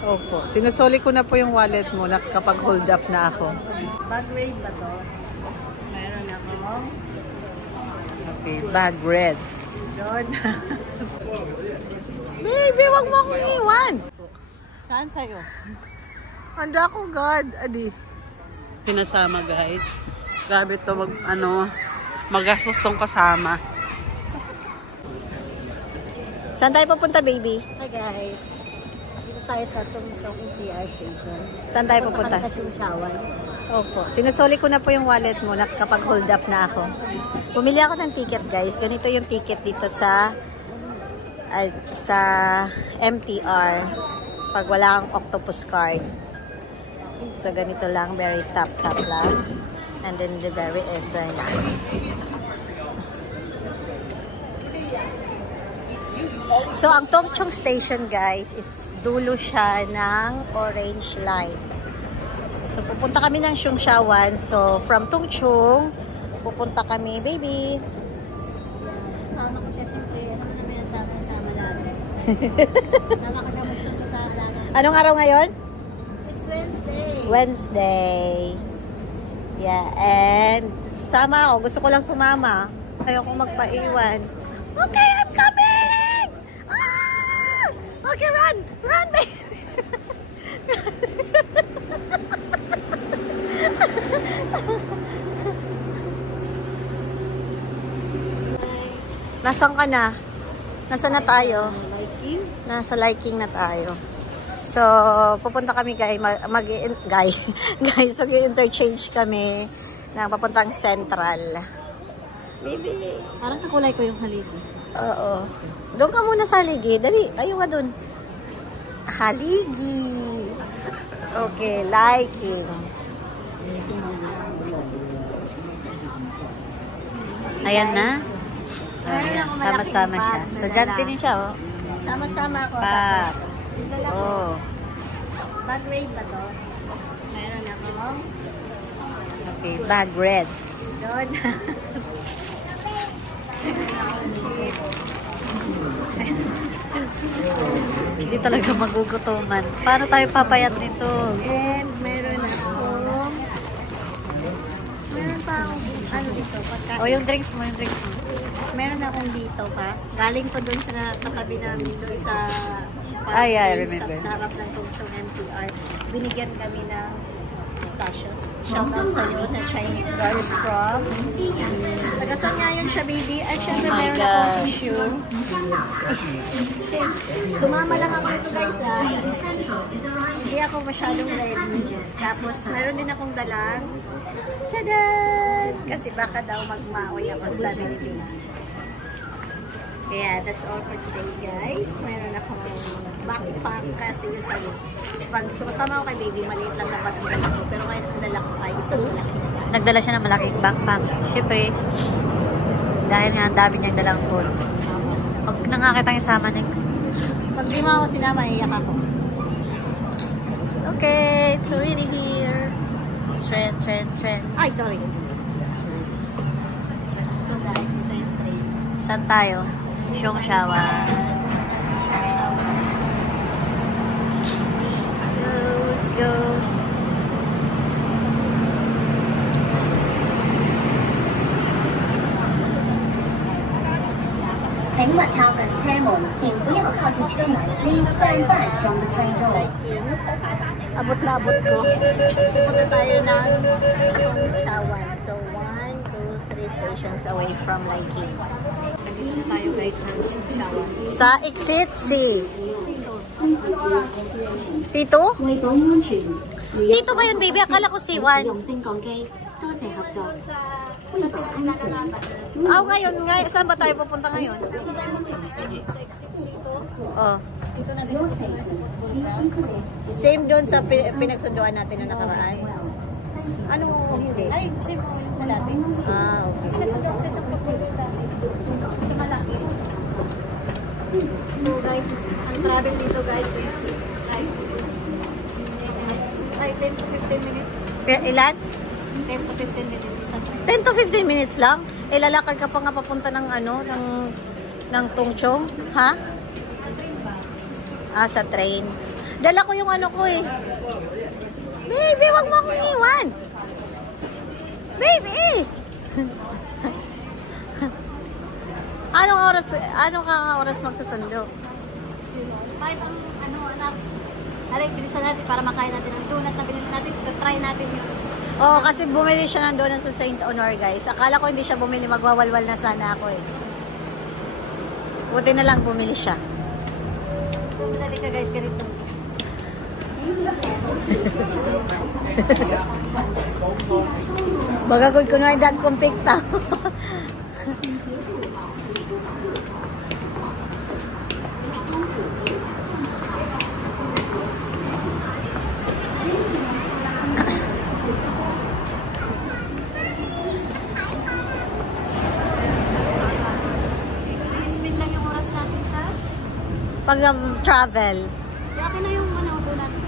Opo. Sinusoli ko na po yung wallet mo kapag hold up na ako. Bag red ba to? Meron ako. Okay, bag red. Doon. Baby, wag mo akong iwan. Saan sa'yo? Handa ko, God. Adi. Pinasama, guys. Grabe to, magastos tong kasama. Saan tayo pupunta, baby? Hi, guys. Dito tayo sa Tumchong MTR station. Saan tayo pupunta? Sa Chungshawan. Opo. Sinusoli ko na po yung wallet mo kapag hold up na ako. Bumili ako ng ticket, guys. Ganito yung ticket dito sa MTR. Pag wala kang octopus card. So, ganito lang. Very top lang. And then the very enter na. So, ang Tumchong Station, guys, is dulo siya ng orange line. So, pupunta kami ng Chungshawan. So, from Tumchong, pupunta kami, baby. Sama ko siya, siyempre. Ano naman yan, sama natin. Sama ko siya magsundo sa alaga. Anong araw ngayon? It's Wednesday. Wednesday. Yeah, and sasama ako. Gusto ko lang sumama. Ayoko magpaiwan. Okay, I'm coming! Ah! Okay, run! Run, baby! Nasaan ka na? Nasaan na tayo? Liking? Nasa Liking na tayo. So, pupunta kami guys, mag-interchange kami na papuntang Central. Baby. Parang kakulay ko yung haligi. Oo. Doon ka muna sa haligi. Dali, ayaw ka doon. Haligi. Okay, Liking. Ayan na. Ayan, sama-sama siya. So, dyan din siya, oh. Sama-sama ako. Pa. Dala ko. Oh. Bag red ba to? Meron ako. Okay, bag red. Doon. Hindi talaga magugutuman. Paano tayo papayat nito? And meron ako. Meron pa akong ano dito. Pagkain. O, yung drinks mo. Meron akong dito pa. Galing to doon sa katabi namin doon sa Ay, I remember. Sa harap ng Tumchong MTR. Binigyan kami ng pistachios. Shoutout sa iyo na Chinese girl from Tagasan nga yun sa baby. At syempre meron akong tissue. Sumama lang ako nito guys ha. Hindi ako masyadong ready. Tapos meron din akong dalang Tadaan! Kasi baka daw magmaoy ako sa baby. Yeah, that's all for today guys. Meron akong backpack kasi usually pag sumatama ako kay baby, maliit lang na pagdala ko. Pero kahit nadala ko ay isang malaki. Nagdala siya ng malaking backpack. Siyempre, dahil nga ang dami niyang dalang food. Huwag na nga kitang isama next. Pag di mo ako sinama, iyak ako. Okay, it's already here. Trend. Ay, sorry. So guys, ito yung train. Saan tayo? Chungshawan. Let's go. Abot na abot ko. Punta tayo ng Chungshawan. So, 1, 2, 3 stations away from Liking. Dito tayo guys sa Chungshawan. Sa exit C. C2? C2 ba yun, baby? Akala ko C1. Ngayon. Saan ba tayo pupunta ngayon? Oh. Same doon sa pinagsunduan natin noong nakaraan. Anong hindi? Ay, same po yun sa dati. Okay. Kasi nagsunduan kasi sa pupunta. Sa malaki. So guys, ang travel dito guys is like 10 to 15 minutes. Ilan? 10 to 15 minutes sa train. 10 to 15 minutes lang? Lalakad ka pa nga papunta ng ng Tumchong? Ha? Sa train ba? Sa train. Dala ko yung ano ko eh. Baby, wag mo akong iwan. Baby! Anong oras magsusundo? Kahit ang ano, anak. Aray, bilisan natin para makain natin ang donut na binili natin. Try natin yun. Oo, kasi bumili siya ng donut sa St. Honor, guys. Akala ko hindi siya bumili. Magwawalwal na sana ako eh. Buti na lang bumili siya. Dali ka guys, ganito. Bagagod ko na yung kong pikta. Spend lang yung oras natin sa Pag-travel. akin na yung ano po natin.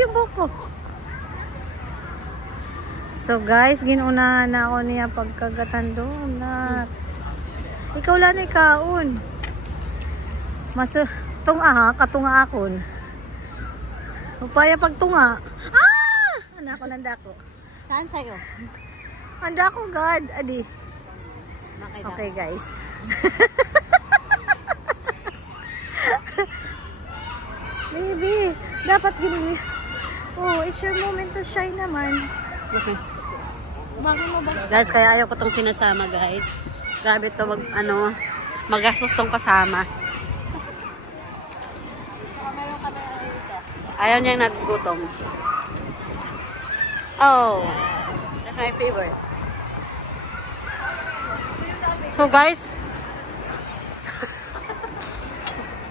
Yung buko. So guys, ginunahan na ako niya pagkagatan doon na ikaw lang na ikaon. Tunga ha, katunga akon. Upaya pagtunga. Ah! Anak ko nanda ko. Saan sa'yo? Handa ko, God. Adi. Okay guys. Baby, dapat gini. Oh, it's your moment to shine naman. Okay. Bakit mo ba? Guys, kaya ayaw ko itong sinasama guys. Grabe ito magastos tong kasama. Ayaw niyang naggutom. Oh, that's my favorite. So guys,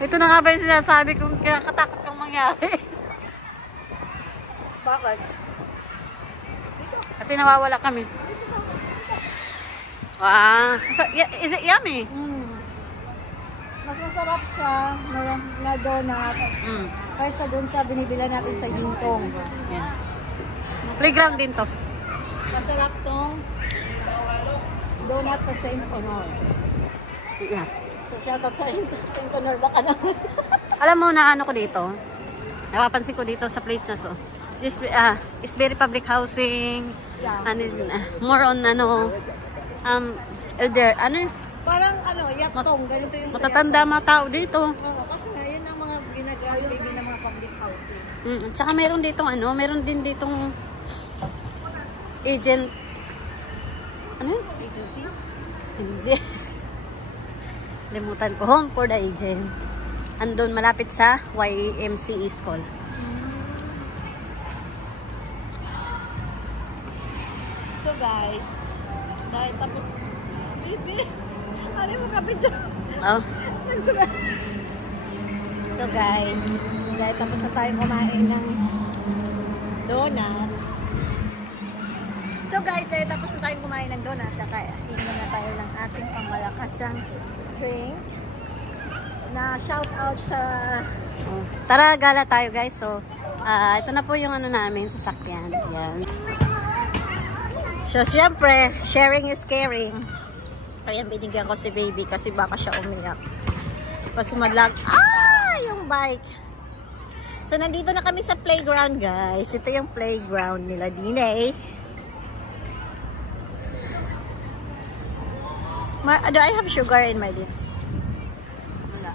ito na nga ba yung sinasabi kong kinakatakot kang mangyari. Bakit? Kasi nawawala kami. Wow. Is it yummy? Mas masarap siya na donut kaysa doon sa binibila natin sa Gintong. Yeah. 3 gram din to. Masarap tong donut sa St. Honor. Yeah. So shoutout sa St. Honor baka naman. Alam mo na ano ko dito? Napapansin ko dito sa place na so. This is very public housing. Yeah. And is more on elder Parang yaktong ganito yung matatanda mga tao dito. Oo, kasi nga yun ang mga ginagawa din ng mga public housing. Tsaka meron ditong meron din ditong agent. Ano? Agency? Hindi. Limutan ko. Home for the agent. Andun malapit sa YMCA school. So guys, dahil tapos baby, ano mo kapit dyan? Oh. So guys, dahil tapos na tayo kumain ng donut. So guys, dahil tapos na tayo kumain ng donut, kakainin na tayo ng ating pangmalakasang drink na shout out sa Tara, gala tayo guys. So, ito na po yung namin, sasakyan. Yan. So, syempre, sharing is caring. Kaya binigyan ko si baby kasi baka siya umiyak. Kasi yung bike. So, nandito na kami sa playground, guys. Ito yung playground nila din eh. Do I have sugar in my lips? Wala.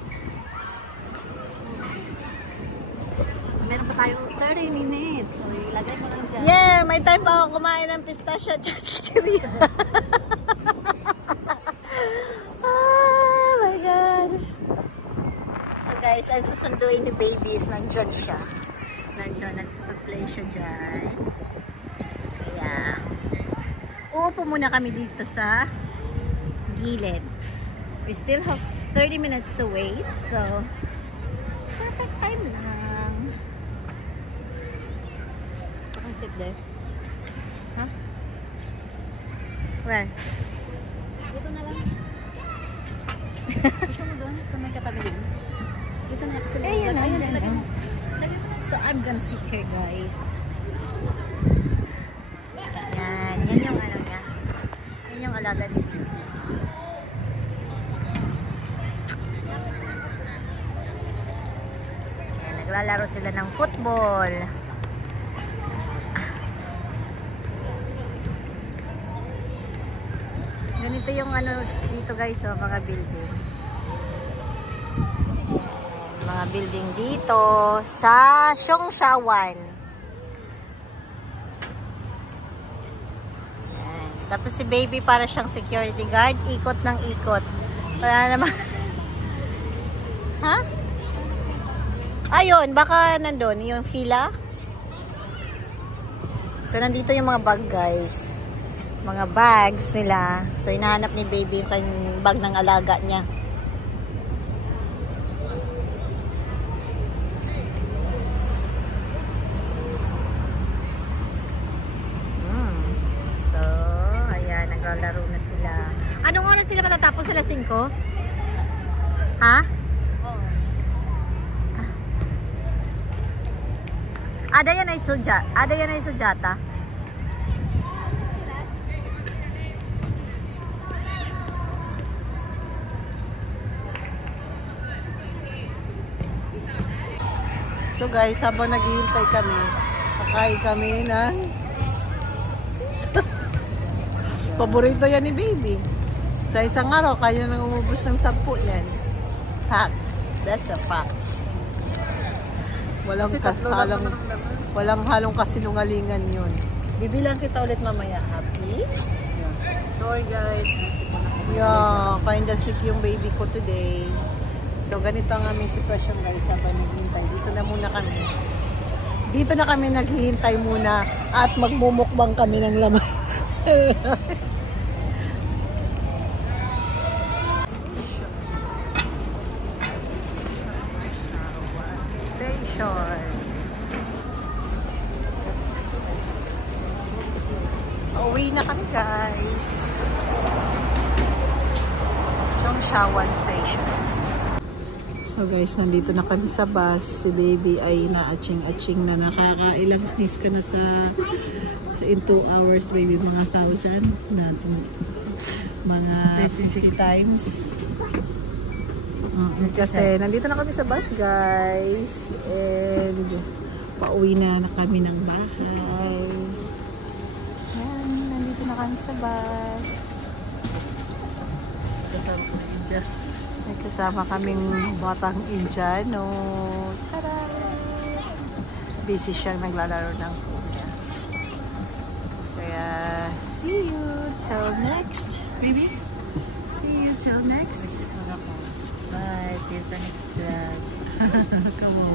Meron pa tayong 30 minutes. So, ilagay mo lang dyan. Yeah, may time pa ako kumain ng pistachio at chichiria. Oh my God. So guys, ang susunduin ni baby is nandyan siya. Nandyan, nagpa-play siya dyan. Kaya, uupo muna kami dito sa gilid. We still have 30 minutes to wait. So, perfect time lang. I can sit there. Huh? Where? Dito na lang. Gusto mo doon? Sa may katabi din. Dito na kasi. Eh, yun na, Lagay dyan. mo. Lagay mo na So I'm gonna sit here, guys. Yan yung ano niya. Yan yung alaga ni baby. Yan, naglalaro sila ng football. Ganito yung ano dito, guys, oh, mga building. Mga building dito sa Songshawan. Yan. Tapos si baby para siyang security guard, ikot ng ikot. Wala naman. Ha? Ayun, baka nandun yung fila. So nandito yung mga bag, guys. Mga bags nila. So hinahanap ni baby yung kanyang bag ng alaga niya. So ayan, naglalaro na sila. Anong oras sila matatapos? Sila 5? Ha? Oo. Ada yan ay sudyata. So guys, habang naghihintay kami, kakain kami ng paborito yan ni baby. Sa isang araw, kaya nang umubos ng 10 yan. Fact. That's a fact. Walang halong kasinungalingan yun. Bibilang kita ulit mamaya. Happy? Yeah. Sorry guys. Yeah, kinda sick yung baby ko today. So, ganito ang aming sitwasyon, guys, habang naghihintay. Dito na muna kami. Dito na kami naghihintay muna at magmumukbang kami ng laman. Station. Uwi na kami, guys. Songshawan Station. So guys, nandito na kami sa bus. Si baby ay na-aching-aching na, nakakailang sneeze ka na sa in 2 hours, baby, mga 1,000 na mga 50 times. Kasi nandito na kami sa bus, guys, and pauwi na kami ng bahay. Ayan, nandito na kami sa bus. May kasama kaming batang Indiano. Tada! Busy siyang naglalaro ng phone niya. Kaya, see you till next. Baby? See you till next. Bye. See you sa next vlog. Come on.